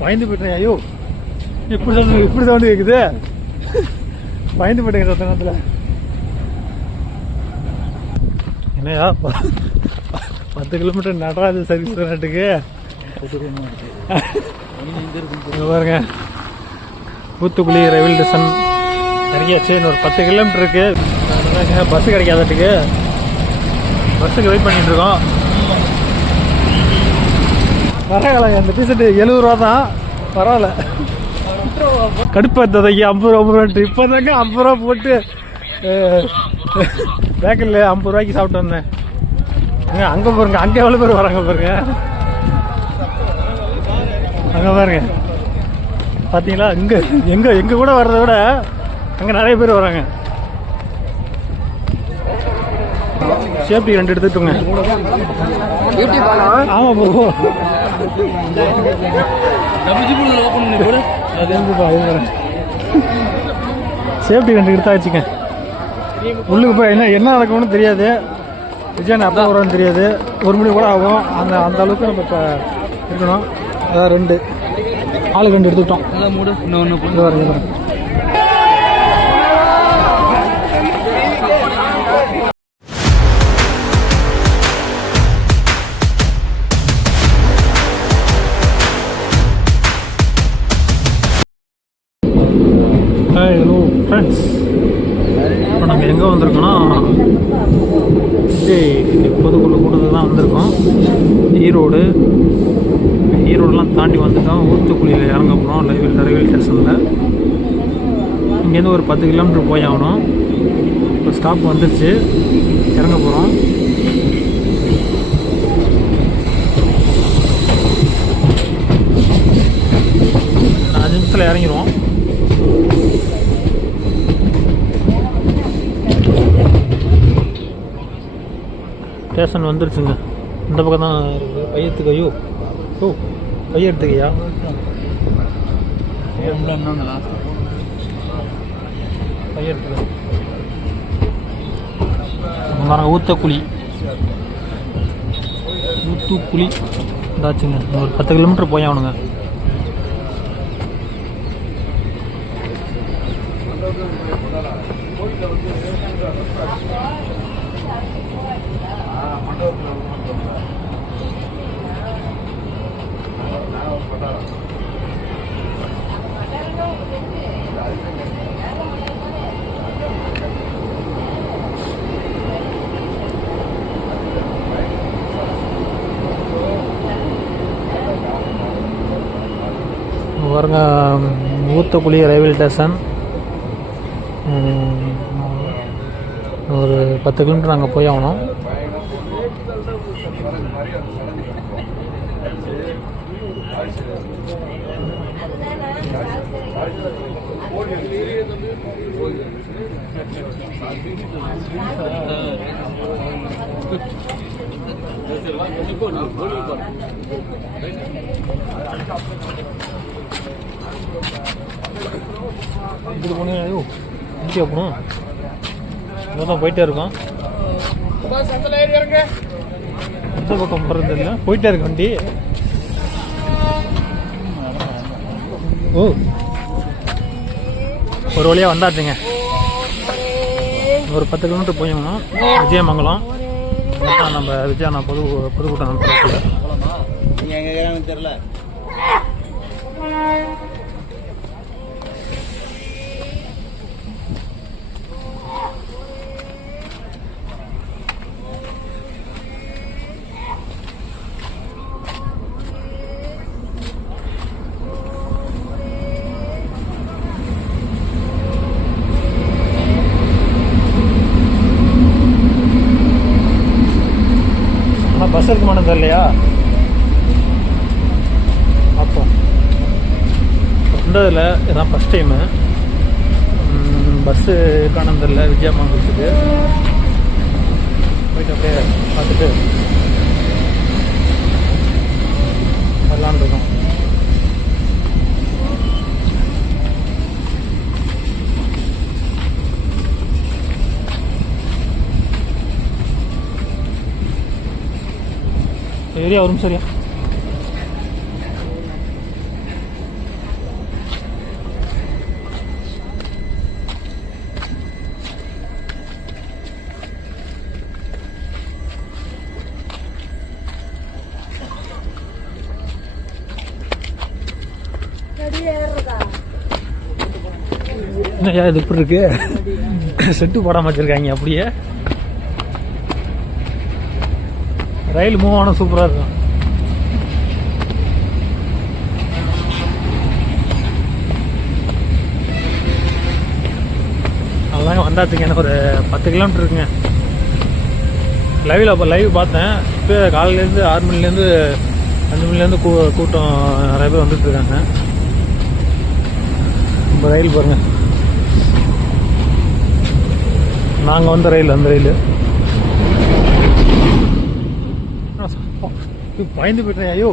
பயந்து போயிட்டேன். ஐயோ இப்படி சவுண்டு கேட்குது. பயந்து போயிட்டேங்க சத்த நேரத்தில். என்னையா 10 கிலோமீட்டர் நடராஜ சர்வீஸ் நாட்டுக்கு பாருங்க. ஊத்துக்குளி ரயில்வே ஸ்டேஷன் இறங்கியாச்சு. இன்னொரு 10 கிலோமீட்டர் இருக்கு. பஸ்ஸு கிடைக்காதட்டுக்கு பஸ்ஸுக்கு வெயிட் பண்ணிட்டு இருக்கோம். பரவாயில்ல, அந்த டிஷர்ட் 70 ரூபா தான், பரவாயில்ல. கடுப்பா இருந்தது 50 ரூபா இப்போ தாங்க 50 ரூபா போட்டு பேக்கரில் 50 ரூபாய்க்கு சாப்பிட்டு வந்தேன். அங்கே பாருங்க, அங்கே எவ்வளோ பேர் வராங்க பாருங்க. அங்கே பாருங்க பார்த்தீங்களா, எங்கே கூட வர்றதை விட அங்கே நிறைய பேர் வராங்க. சேஃப்டி 2 எடுத்துட்டோங்க. ஆமாம் ப்ரோ, சேஃப்டி 2 எடுத்தாச்சுங்க. உள்ளுக்கு போய் என்ன நடக்கும்னு தெரியாது. விஜயன் அப்போ வரும்னு தெரியாது. 1 மணி கூட ஆகும். அந்த அளவுக்கு நம்ம இப்போ இருக்கணும். அதான் 2 ஆளுக்கு 2 எடுத்துக்கிட்டோம். இன்னொன்று ஹலோ ஃப்ரெண்ட்ஸ், இப்போ நம்ம எங்கே வந்திருக்கோன்னா பொதுக்குழு கூட்டத்துக்கு தான் வந்திருக்கோம். ஈரோடெலாம் தாண்டி வந்துட்டோம். ஊத்துக்குளியில் இறங்க போகிறோம் ரயில்வே ஸ்டேஷனில். இங்கேருந்து ஒரு 10 கிலோமீட்டர் போய் ஆகணும். இப்போ ஸ்டாப் வந்துருச்சு, இறங்க போகிறோம். நான் 5 நிமிஷத்தில் இறங்கிடுவோம். ஸ்டேஷன் வந்துருச்சுங்க. இந்த பக்கம் தான் இருக்குது. பையத்துக்கு ஐயோ பையத்துக்கையா பையத்துக்கு ஊத்துக்குளி இதாச்சுங்க. ஒரு 10 கிலோமீட்டர் போய் ஆகணுங்க. பாருங்க, ஊத்துக்குளி ரயில்வே ஸ்டேஷன். ஒரு 10 கிலோமீட்டர் நாங்கள் போய் ஆகணும். இப்படி போனீங்க. ஐயோ இங்கே போகணும். இதான் போயிட்டே இருக்கோம். எந்த பக்கம் போகிறது இல்லை, போயிட்டே இருக்கு வண்டி. ஒரு வழியாக வந்தாச்சுங்க. ஒரு 10 கிலோமீட்டர் போயிடணும். விஜயமங்கலம் நம்ம விஜயண்ணா பொதுக்கூட்டம் தெரியல. பஸ் இருக்குமானு தெரியலையா. அப்போ ரெண்டாவதுல இதான் ஃபஸ்ட் டைமு பஸ்ஸு காணம் தெரியல. விஜயமங்கலத்துக்கு போயிட்டு அப்படியே பார்த்துட்டு வரலான்னு இருக்கோம். ஏரியா வரும் சரியா. என்னையா இது இப்படி இருக்கு? செட்டு போடாம வச்சிருக்காங்க அப்படியே. ரயில் மூவ் ஆனா சூப்பரா இருக்கும். அதாங்க வந்தாச்சுங்க. எனக்கு ஒரு 10 கிலோமீட்டர் இருக்குங்க. லைவ் பார்த்தேன். இப்போ காலையிலேருந்து 6 மணிலேருந்து 5 மணிலேருந்து கூட்டம் நிறைய பேர் வந்துட்டு இருக்காங்க. நம்ம ரயில் பாருங்க. நாங்கள் வந்த ரயில் அந்த ரயில். பயந்து போயிட்டேன். ஐயோ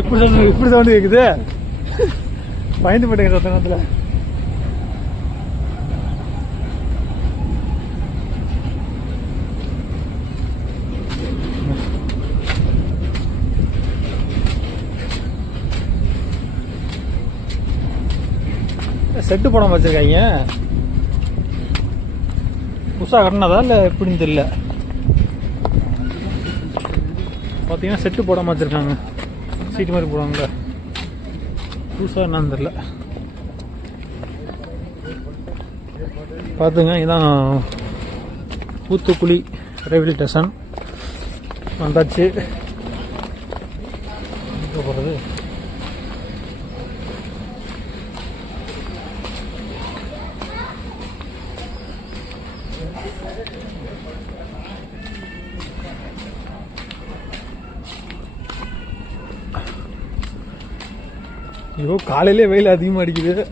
இப்படி சவுண்டு கேட்குது. பயந்து போயிட்டேங்க சத்தனத்தில். செட்டு போடாம வச்சிருக்காங்க. புதுசாக கட்டினதா இல்லை எப்படின்னு தெரியல. பார்த்தீங்கன்னா செட்டு போடாமல் வச்சுருக்காங்க. சீட்டு மாதிரி போடுவாங்கள்ல, புதுசாக என்னன்னு தெரியல. பார்த்துங்க, இதுதான் தூத்துக்குடி ரயில்வே ஸ்டேஷன். வந்தாச்சு. எங்கே போகிறது? ஐயோ காலையிலே வெயில் அதிகமாக அடிக்குது.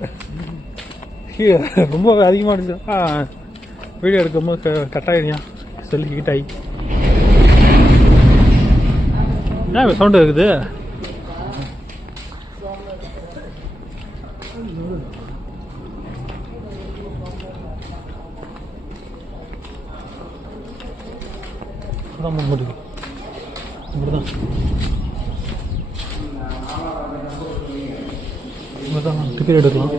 ரொம்ப அதிகமாக அடிக்குது. வீடியோ எடுக்கும்போது கட்டாயிடுயா செல்லு ஹீட் ஆகி. ஏன் சவுண்டு இருக்குது? அதான் முடியுது இப்படிதான். டிக்கெட் எடுக்கலாம்.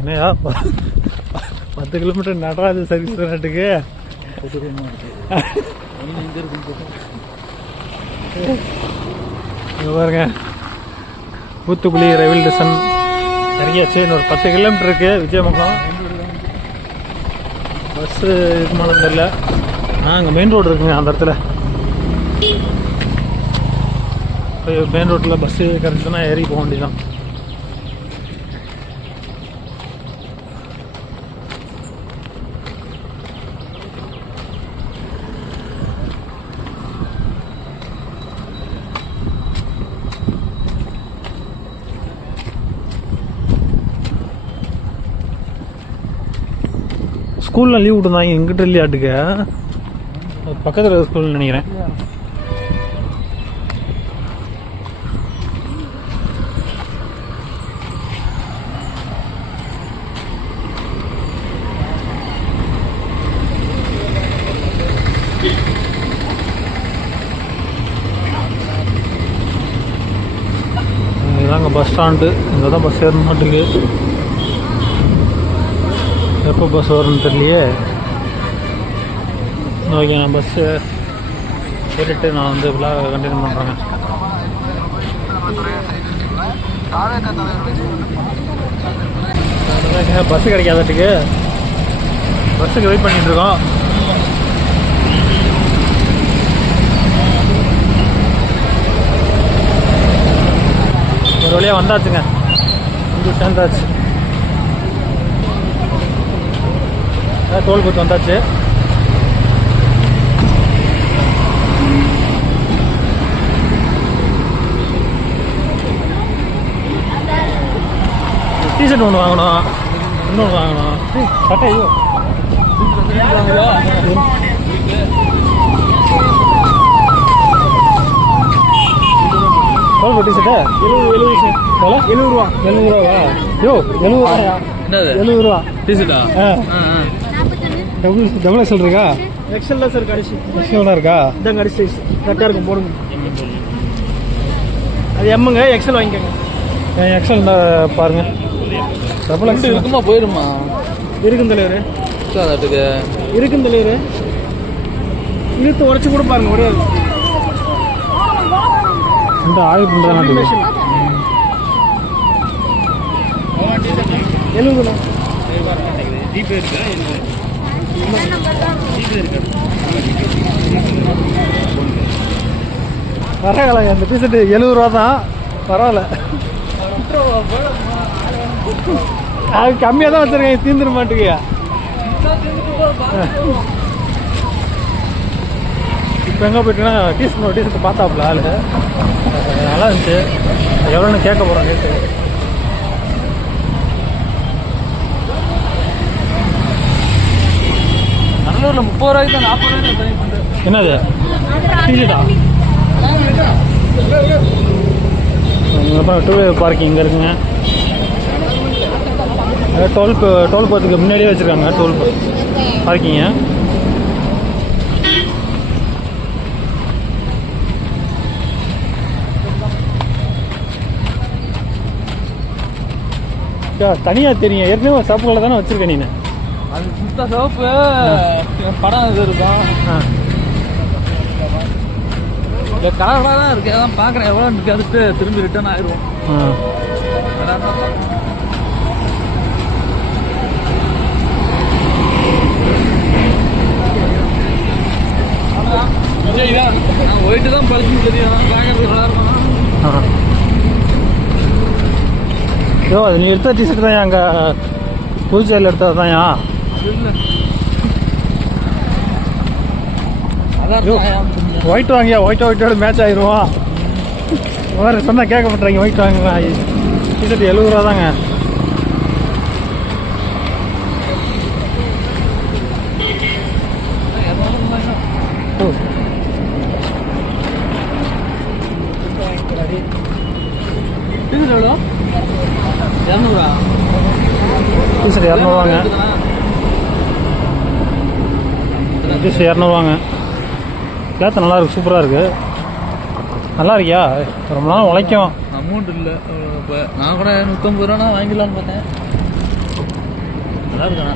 என்னையா 10 கிலோமீட்டர் நடராஜ சர்வீஸ் நாட்டுக்கு பாருங்க. தூத்துக்குடி ரயில்வே ஸ்டேஷன் இறங்கியாச்சு. இன்னொரு 10 கிலோமீட்டர் இருக்கு விஜயமங்கலம். பஸ்ஸு இருக்குமானு தெரியல. அங்கே மெயின் ரோடு இருக்குங்க அந்த இடத்துல. மெயின் ரோட்டில் பஸ்ஸு கிடச்சுன்னா ஏறி போக வேண்டியதான். ஸ்கூலில் லீவ் விட்டுருந்தாங்க. எங்கிட்ட இல்லையாட்டுக்க பக்கத்தில் ஸ்கூல்னு நினைக்கிறேன். இதுதாங்க பஸ் ஸ்டாண்டு. இங்கே தான் பஸ் ஏற மாட்டுக்கு. எப்போ பஸ் வரும்னு தெரியலையே. ஓகே, நான் பஸ்ஸு ஏறிட்டு நான் வந்து விழாவை கண்டினியூ பண்ணுறேங்க. பஸ்ஸு கிடைக்காதட்டுக்கு பஸ்ஸுக்கு வெயிட் பண்ணிகிட்ருக்கோம். ஒரு வழியாக வந்தாச்சுங்க. இங்கே சேர்ந்தாச்சு. டோல் பூத் வந்தாச்சு. டிஷர்ட் ஒன்று வாங்கணும், இன்னொன்று வாங்கணும். சட்டை ஐயோ டோல் டிஷர்ட்டா 70 ரூபா. 70 ரூபாவா? யோ 70 ரூபாயா? 70 ரூபா டிஷர்ட்டா? டபுள் எக்ஸல் இருக்கா? எக்ஸல் தான் சார் கடைசி. எக்ஸல் தான் இருக்கா? இதான் கடைசி சைஸ். கரெக்டாக இருக்கும், போடுங்க. அது எம்முங்க, எக்ஸல் வாங்கிக்கோங்க. எக்ஸல் பாருங்க. டபுள் எக்ஸல் இருக்குமா? போயிருமா? இருக்கும் தலைவர். இருக்காதுக்கு இருக்குன்னு தலைவர் இழுத்து உடச்சி கூட பாருங்க ஒரே இந்த ஆய்வு பண்ணுறாங்க 70 ஜிபே இருக்கா பரவாயில்ல அந்த டிஷர்ட் 70 ரூபா தான் பரவாயில்ல அது கம்மியாக தான் வச்சுருக்கேன் தீந்துட மாட்டேங்கியா இப்போ எங்கே போயிட்டுன்னா டீஷர்ட் பார்த்தாப்புல ஆள் நல்லா இருந்துச்சு எவ்வளோன்னு கேட்க போகிறோம் நேற்று நல்லூரில் 30 ரூபாய்க்கு தான் 40 ரூபாய்க்கு என்னது டிஷர்ட்டா அப்புறம் 2 வீலர் பார்க்கிங் இங்கே இருக்குங்க டோல் போகிறதுக்கு முன்னாடியே வச்சுருக்காங்க டோல் பார்க்கிங்க தனியாக தெரியும் ஏற்கனவே ஒரு சப்புகளை தானே வச்சுருக்கேன் நீ அது சுத்த சோப்பு படம் இது இருக்கும் கலராக தான் இருக்கு அதான் பார்க்குறேன் எவ்வளோ இருக்கு அதுக்கு திரும்பி ரிட்டர்ன் ஆயிடுவோம் ஒயிட்டு தான் பழுத்து தெரியும் பார்க்கறது நல்லா இருக்கும் ஐயோ அது நீ எடுத்த டிஷர்ட் தான் அங்கே புதுச்சேரியில் எடுத்தது தான்யா ஒயிட் வாங்கியா ஒயிட்டோட மேட்ச் ஆயிடுவோம் வேறு சொன்னால் கேட்க மாட்டேறாங்க ஒயிட் வாங்க டிஷர்ட் 70 ரூபா தாங்க எவ்வளோ 200 டிஷர்ட் 200வாங்க டிஷர்ட் 200வாங்க கிளாத் நல்லா இருக்கு சூப்பராக இருக்கு நல்லா இருக்கியா ரொம்ப நாள் உழைக்கும் அமௌண்ட் இல்லை இப்போ நான் கூட 150 ரூபானா வாங்கிடலான்னு பார்த்தேன் நல்லா இருக்கா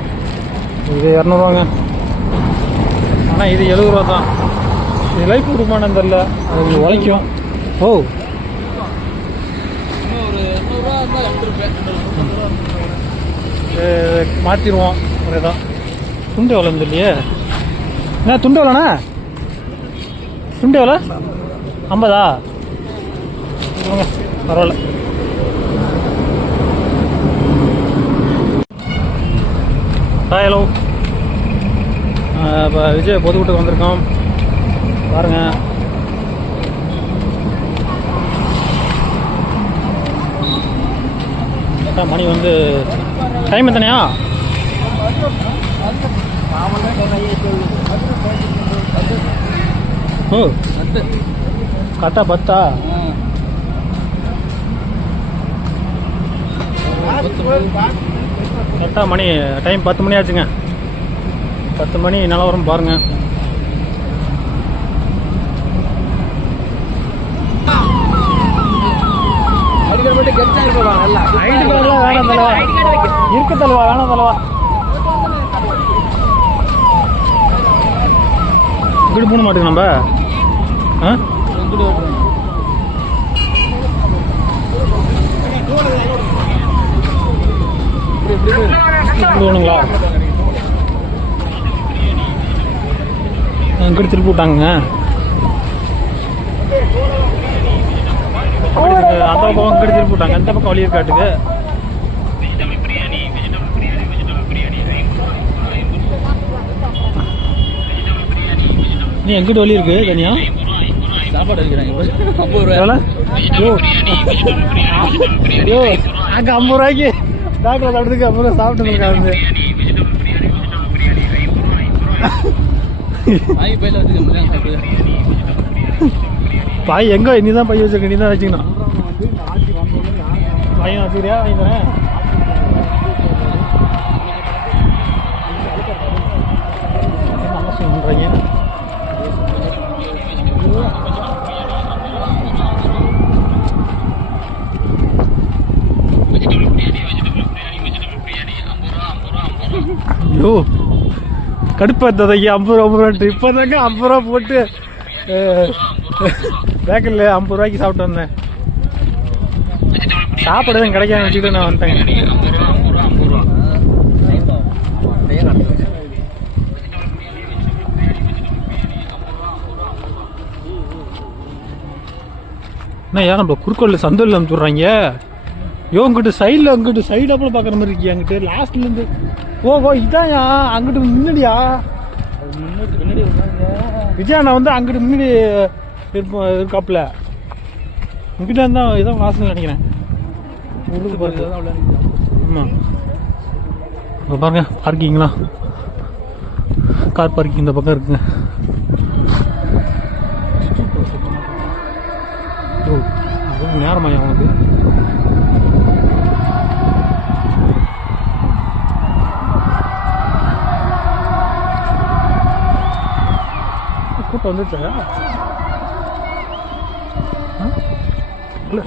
இது 200வாங்க ஆனால் இது 70 ரூபா தான் இது லைஃப் கொடுப்பானு தெரில அது உழைக்கும் ஓ மாற்றிடுவோம் ஒரே தான் துண்டு எவ்வளோ இல்லையே என்ன துண்டு எவ்வளோண்ணா துண்டு எவ்வளோ 50 பரவாயில்ல ஹலோ இப்போ விஜய் பொதுக்கூட்டுக்கு வந்திருக்கோம் பாருங்கள் மணி வந்து டைம் எத்தனையா ஓ கரெக்டாக 10 கரெக்டாக மணி டைம் 10 மணி ஆச்சுங்க 10 மணி நிலவரம் பாருங்கள் வேணாம் தலைவா இருக்கு தலைவா வேணாம் தலைவா இப்படி போன மாட்டேங்க நம்ம போகணுங்களா இங்கிட்டு திருப்பி விட்டாங்க அந்த பக்கம் இங்கிட்டு திருப்பி விட்டாங்க அந்த பக்கம் வழியை காட்டுது நீ எங்கிட்ட வழி இருக்கு தனியா சாப்பாடு வைக்கிறாங்க 50 ரூபா அங்கே 50 ரூபாய்க்கு டாக்டர் சாப்பிட்டதுக்கு 50 ரூபா சாப்பிட்டு இருக்காங்க பாய் எங்க நீ தான் பைய வச்சிருக்க நீ தான் வச்சுக்கணும் பையன் வச்சுக்கிறியா வாங்கி தரேன் பண்ணுறீங்க ஐயோ கடுப்பாத்ததை 50 ரூபா இப்போ தாங்க 50 ரூபா போட்டு பேக்கரில் 50 ரூபாய்க்கு சாப்பிட்டு வந்தேன். சாப்பாடு தான் கிடைக்காம வச்சுக்கிட்டு நான் வந்துட்டேங்க. என்ன யாரும் நம்ம குறுக்கோளில் சந்தோலில் அனுப்பிச்சுட்றாங்க. இவங்கிட்ட சைடில் அங்கிட்டு சைடாப்பில் பார்க்குற மாதிரி இருக்கியா அங்கிட்டு லாஸ்ட்லேருந்து. ஓ இதான்யா அங்கிட்டு முன்னாடியா விஜயா நான் வந்து அங்கிட்டு முன்னாடி இருக்காப்புல இங்கிட்ட இருந்தால் இதான் வாசல் நினைக்கிறேன். ஆமாம் இப்போ பாருங்க பார்க்கிங்களா, கார் பார்க்கிங் இந்த பக்கம் இருக்குங்க. ஓ நேரமாயா அவனுக்கு. கூட்டம் வந்துச்சா இல்லை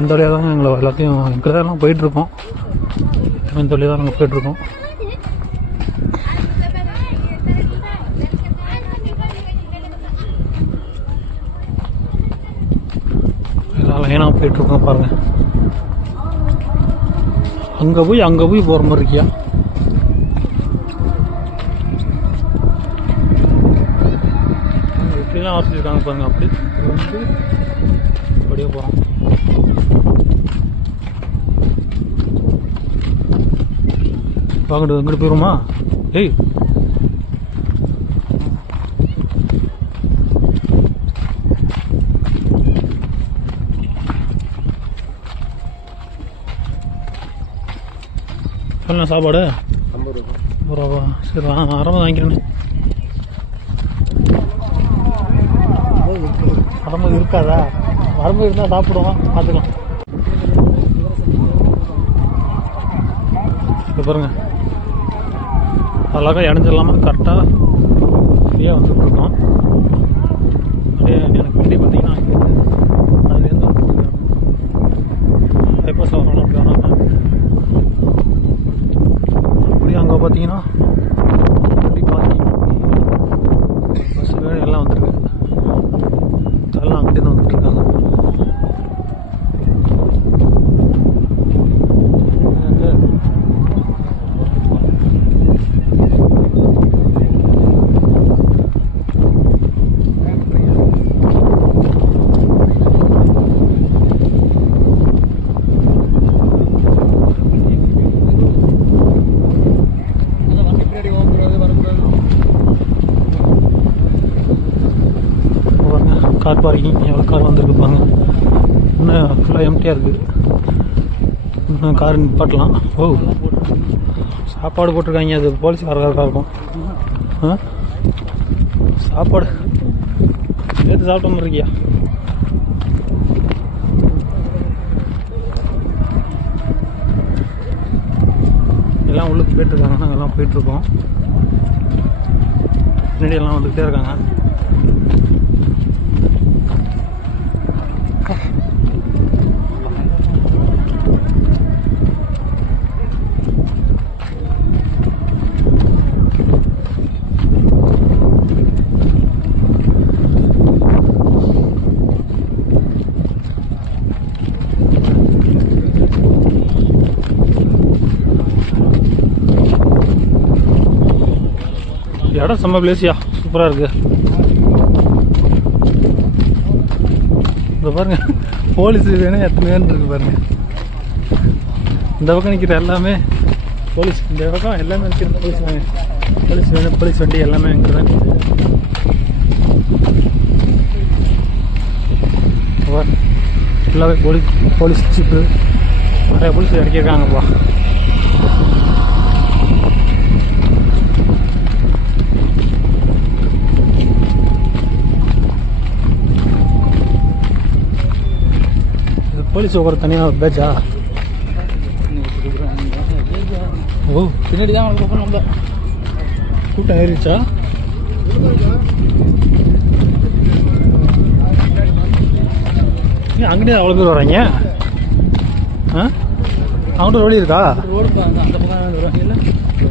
இந்த வழியாக தாங்க எங்களை எல்லாத்தையும் இங்கே தான் போயிட்டுருக்கோம். இந்த வழியாக தான் நாங்கள் போயிட்டுருக்கோம். எல்லாம் லைனாக போயிட்டுருக்கோம் பாருங்கள். அங்கே போய் போகிற மாதிரி இருக்கியா. இப்படிலாம் வச்சுருக்காங்க பாருங்கள். அப்படி வந்து அப்படியே போகிறோம். வாங்கிட்டு அங்கிட்டு போயிருமா. ஏய் சொல்லலாம் சாப்பாடு 50 ரூபா. சரி அரை வாங்கிக்கிறேன்னு. வரும்போது இருக்காதா? வரும்போது இருந்தால் சாப்பிடுவோம், பார்த்துக்கலாம். இப்போ பாருங்க அழகாக இணைஞ்சிடலாமா கரெக்டாக ஃப்ரீயாக வந்துட்டுருக்கோம். அப்படியே எனக்கு வண்டி பார்த்தீங்கன்னா அதுலேருந்து பைபாஸ் வரணும். அப்படி வராமல் அப்படியே அங்கே பார்த்தீங்கன்னா வண்டி பார்க்கிங் பஸ் வேலை எல்லாம் வந்துருக்கு. எல்லாம் அங்கிட்டே தான் வந்துட்டுருக்காங்க. கார் பார்க்கிங் எவ்வளோ கார் வந்திருக்கு பாருங்க. இன்னும் ஃபுல்லாக எம்டியாக இருக்குது. இன்னும் கார் நிப்பாட்டலாம். ஓ சாப்பாடு போட்டிருக்காங்க. அது போலீஸ்காரக்காக இருக்கும். சாப்பாடு நேற்று சாப்பிட்ட மாதிரி இருக்கியா. எல்லாம் உள்ளுக்கு போயிட்டுருக்காங்க. நாங்கள் எல்லாம் போயிட்டுருக்கோம். முன்னாடி எல்லாம் வந்துகிட்டே இருக்காங்க. இடம் செம்ம பிளேஸியா, சூப்பராக இருக்குது. இந்த பாருங்க போலீஸ் வேணும் எத்தனை வேணும் இருக்கு பாருங்க. இந்த பக்கம் நிற்கிற எல்லாமே போலீஸ். இந்த பக்கம் எல்லாமே நிற்கிற போலீஸ் வேணும். போலீஸ் வேணும், போலீஸ் வண்டி எல்லாமே இங்கே தான். ஃபுல்லாகவே போலீஸ் ஜீப்பு நிறைய போலீஸ் இறக்கியிருக்காங்கப்பா. போலீஸ் ஒரு தனியாக பேச்சா. ஓ பின்னாடி தான் அவனுக்கு நம்ம கூட்டம் ஏறிச்சா. அங்கேயே அவ்வளோ பேர் வராங்க. அவங்கள்ட்ட வழி இருக்கா? ரோடு அந்த பக்கம் வரும் இல்லை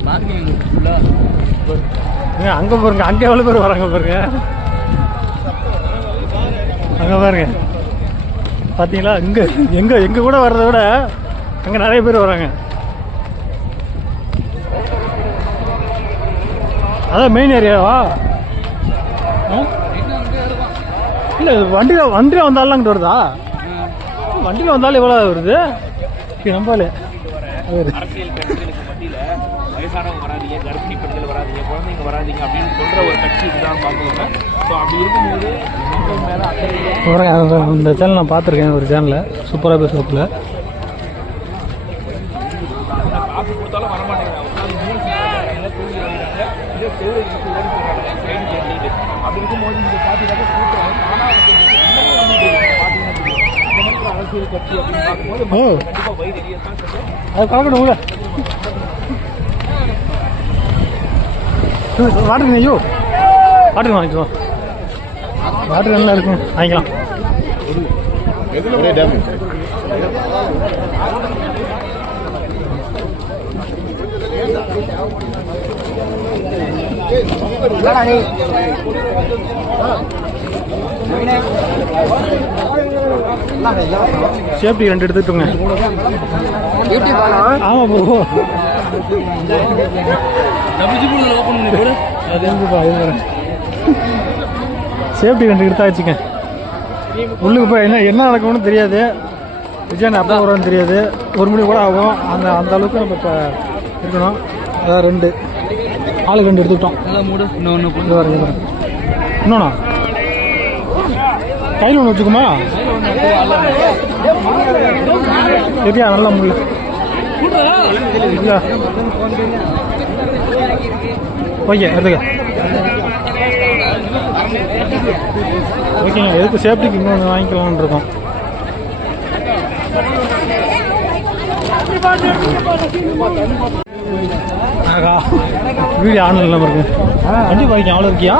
பார்க்கிங் ஃபுல்லாக. அங்கே பாருங்க, அங்கே எவ்வளோ பேர் வராங்க பாருங்க. அங்கே பாருங்க பார்த்தீங்களா? இங்கே எங்கே கூட வர்றதை விட அங்கே நிறைய பேர் வராங்க. அதான் மெயின் ஏரியாவா? இல்லை வண்டியில் வந்தாலும் அங்கிட்டு வருதா? வண்டியில் வந்தாலும் எவ்வளோ வருது நம்பாலே. அரசியல் கட்சிகளுக்கு மத்தியில் வயசானவங்க வராதிங்க, கர்ப்பிணி பெண்கள் வராதிங்க, குழந்தைங்க வராதிங்க அப்படின்னு சொல்ற ஒரு கட்சி இதுதான் பார்க்குவாங்க. ஸோ அப்படி இருக்கும்போது மக்கள் மேலே அக்கறை. இந்த சேனல் நான் பார்த்துருக்கேன், ஒரு சேனலில் சூப்பராக பேசுறதுல. காசு கொடுத்தாலும் வரமாட்டேங்கிறாங்க. அப்படி இருக்கும்போது இந்த பார்ட்டிக்காக கூட்டம் ஆனால் அரசியல் கட்சி அப்படின்னு பார்க்கும்போது கண்டிப்பாக வயிறு எரியத்தான் சொல்லுவோம். அது பார்க்கணும் கூட வாட்டருங்க. ஐயோ வாட்டர் வாங்கிக்குவோம். வாட்டர் நல்லா இருக்கும், வாங்கிக்கலாம். சேஃப்டி 2 எடுத்துட்டுங்க. ஆமாம் ப்ரோ, சேஃப்டி 2 எடுத்தா வச்சுக்க. உள்ளுக்கு போய் என்ன நடக்கும்னு தெரியாது. விஜயன் அப்போ வரும்னு தெரியாது. 1 மணி கூட ஆகும். அந்த அளவுக்கு நம்ம இப்போ இருக்கணும். அதான் 2 ஆளுக்கு 2 எடுத்துக்கிட்டோம். நல்லா மூடு. இன்னொன்று இன்னொன்னா கையில் ஒன்று வச்சுக்குமா? சரியா, நல்லா முள்ள ஓகே எடுத்துக்க. ஓகேங்க, எதுக்கு சேஃப்டிக்கு இன்னொன்று வாங்கிக்கலாம்னு இருக்கோம். ஆகா, வீடியோ ஆன்லைன் இல்லாமல் இருக்கு. வண்டி பாய்க்கும் அவ்வளோ இருக்கியா?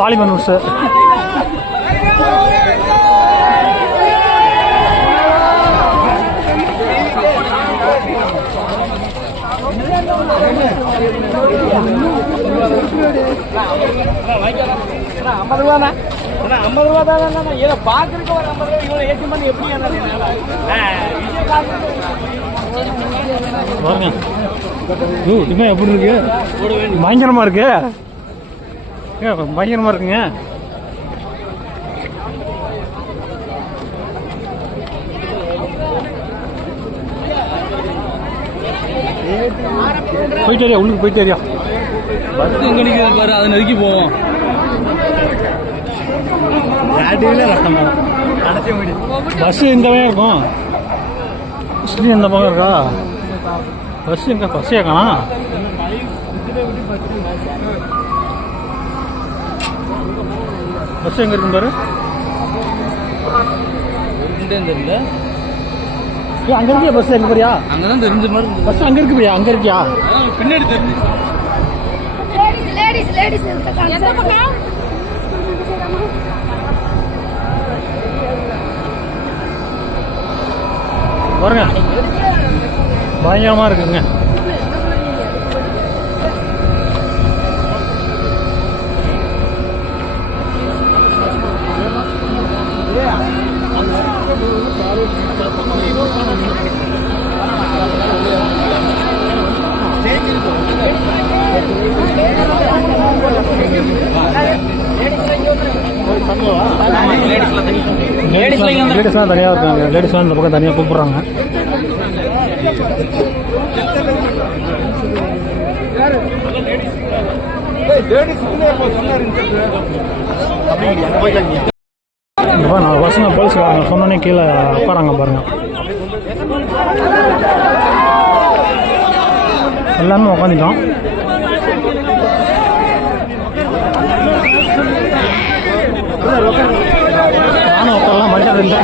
பாலிமன் சார் எப்படி இருக்கு? பயங்கரமா இருக்கு, பயங்கரமா இருக்குங்க. போயிட்டேரியா, உள்ளுக்கு போயிட்டேரியா. பஸ் எங்க நிற்கிறது பாரு, அதை நெருக்கி போவோம். பஸ் இந்த பக்கம் இருக்கும், பஸ்லேயும் இந்த பக்கம் இருக்கா? பஸ் எங்க? பஸ்ஸே காணா. பஸ் எங்க இருக்கும் பாரு. தெரியல, அங்க இருக்கியா பஸ்? எங்க போறியா? அங்கதான் தெரிஞ்ச மாதிரி பஸ் அங்க இருக்கு போயா? அங்க இருக்கியா? பின்னாடி தெரிஞ்சு. பாருங்க, பயங்கரமா இருக்குங்க. லேடிஸ்லாம் தனியாக இருக்காங்க. லேடிஸ்லாம் இந்த பக்கம் தனியாக கூப்பிட்றாங்க. நான் பசங்க போலீஸ்காரங்க சொன்னோன்னே கீழே உட்காராங்க பாருங்க. எல்லாமே உட்காந்துட்டோம். நானும் உட்காரலாம், மரியாதை இல்லை.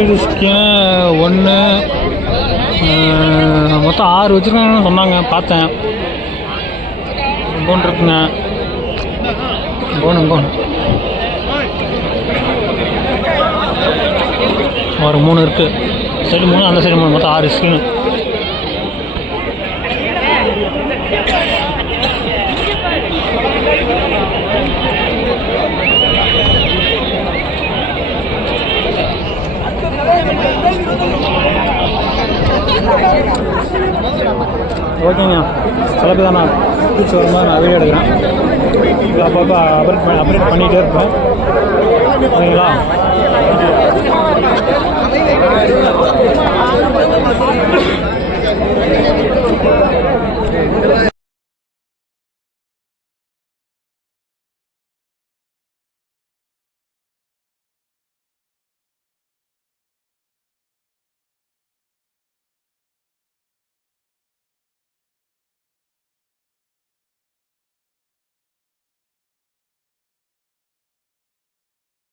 சைடு ஸ்கின்னு 1 மொத்தம் 6 வச்சுருக்காங்கன்னு சொன்னாங்க, பார்த்தேன். போன் இருக்குங்க, போன் ஒரு 3 இருக்குது. சைடு 3, அந்த சைடு 3, மொத்தம் 6 ஸ்கின்னு. ஓகேங்க, சில பேர் தான் நான் பூச்சி வரும்போது நான் வீடியோ எடுக்கிறேன். இது அப்பப்போ அப்டேட் பண்ணிகிட்டே இருப்பேன். ஓகேங்களா?